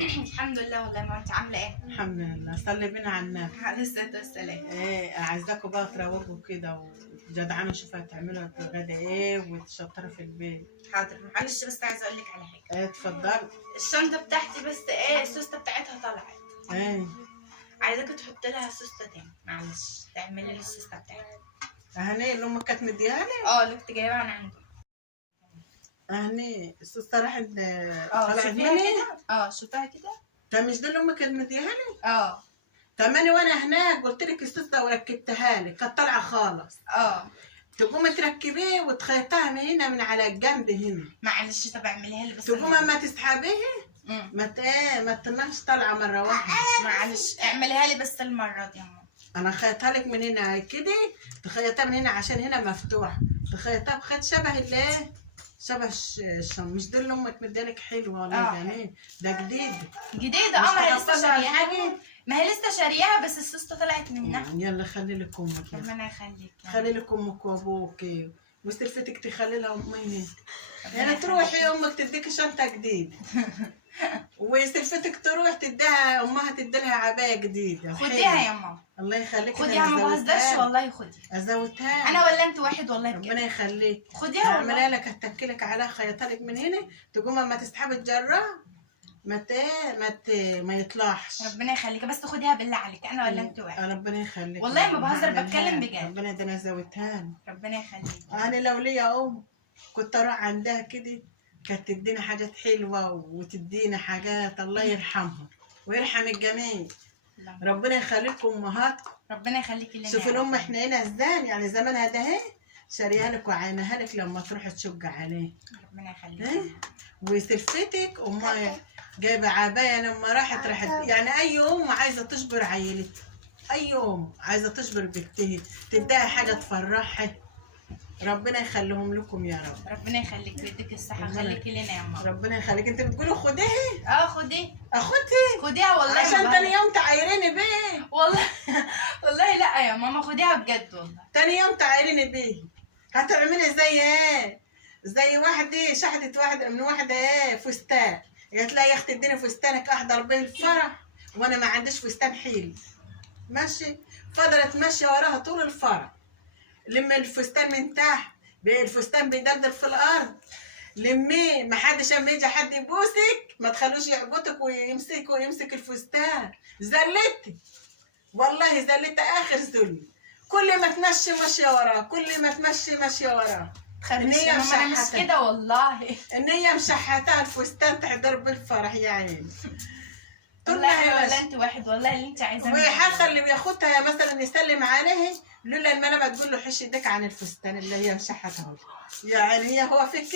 الحمد لله والله. ما انت عامله ايه؟ الحمد لله. صلي بينا على النبي. عليه الصلاه والسلام. ايه عايزاكم بقى تروقوا كده وجدعانه، شوفوا هتعملوا الغدا ايه وتشطروا في البيت. حاضر. معلش بس عايزه اقول لك على حاجه. ايه اتفضلي. الشنطه بتاعتي بس ايه السوسته بتاعتها طلعت. ايه عايزاك تحط لها سوسته تاني. معلش تعملي لي السوسته بتاعتها. اهني اللي امك كانت مديها لي. اللي كنت جايبها من عنده. اهني السوسته راحت طلعت شوفيها مني. كده. شوفيها كده. ده مش دي اللي امك كانت مديها لي. اه تماني وانا هناك قلت لك السوسته وركبتها لك كانت طالعه خالص. تقومي تركبيه وتخيطها من هنا من على الجنب هنا. معلش طب اعمليها لي بس. تقومي ما تسحبيه ما تنامش طالعه مره واحده. معلش اعمليها لي بس المره دي يا ماما. انا خيطها لك من هنا كده، تخيطها من هنا عشان هنا مفتوح، تخيطها بخيط شبه الايه، شبه مش دول اللي امك مديلك حلوه والله جميل. ده جديد جديده. ما هي لسه شارياها. ما هي لسه شارياها بس السوسته طلعت منها. يلا خلي لك امك. ربنا يخليك. خلي لك امك وابوك وسلفتك تخلي لها امي. يعني تروحي امك تديكي شنطه جديده وسلفتك تروح تديها امها تديلها عبايه جديده. خديها يا ماما. الله يخليك. خديها ما بهزرش والله. خديها. ازودها انا ولا انت واحد والله بجد. ربنا يخليك. خديها والله. اعملها لك هتكلك عليها خيطها لك من هنا تقوم اما تسحب الجره ما يطلعش. ربنا يخليك بس خديها بالله عليك. انا ولا انت واحد. ربنا يخليك والله ما بهزر بتكلم بجد. ربنا ده انا زودتها. ربنا يخليك. انا لو ليا كنت اروح عندها كده كانت تدينا حاجات حلوه وتدينا حاجات. الله يرحمها ويرحم الجميع. ربنا يخليكم امهاتكم. ربنا يخليكي لنا. شوفي الام احنا هنا ازاي يعني زمانها ده اهي شاريها لك وعينها لك لما تروحي تشج عليه. ربنا يخليك. وسلفتك امها جايبه عبايه لما راحت يعني اي ام عايزه تجبر عيلتها، اي ام عايزه تجبر بنتها تديها حاجه تفرحها. ربنا يخليهم لكم يا رب. ربنا يخليك ويديك الصحه. خليكي لنا يا ماما. ربنا يخليك. انت بتقولي خديها. خدي. اخدتي. خديها والله عشان تاني يوم تعايريني بيه. والله والله لا يا ماما. خديها بجد والله. تاني يوم تعايريني بيه. هتعملي زي ايه؟ زي واحده شحدت واحده فستان. قالت لها يا اختي اديني فستانك احضر به الفرح وانا ما عنديش فستان حيل. ماشي. فضلت ماشيه وراها طول الفرح. لمي الفستان من تحت، الفستان بيدلدل في الارض. لميه ما حدش اما يجي حد يبوسك ما تخلوش يعبطك ويمسك الفستان. زلتي والله زلتي اخر ذل. كل ما تمشي ماشيه وراه، كل ما تمشي ماشيه وراه. النية مش كده والله. النية مشحتها الفستان تحضر بالفرح يا عيني. والله ولا انت واحد والله اللي انت عايزاه. وحتى اللي بياخدها مثلا يسلم عليه لولا المنامه تقول له حش ايدك عن الفستان اللي هي مشحتها. يعني هو فيك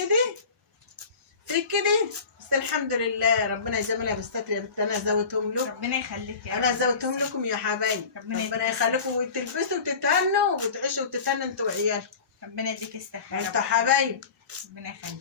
كده بس الحمد لله ربنا يجملها بالستر يا بنت. انا زودتهم لكم. ربنا يخليك يا رب. انا زودتهم لكم يا حبايبي. ربنا يخليكم وتلبسوا وتتهنوا وتعيشوا وتتهنوا انتوا وعيالكم. ربنا يديك الصحه. انتوا حبايبي. ربنا يخليك.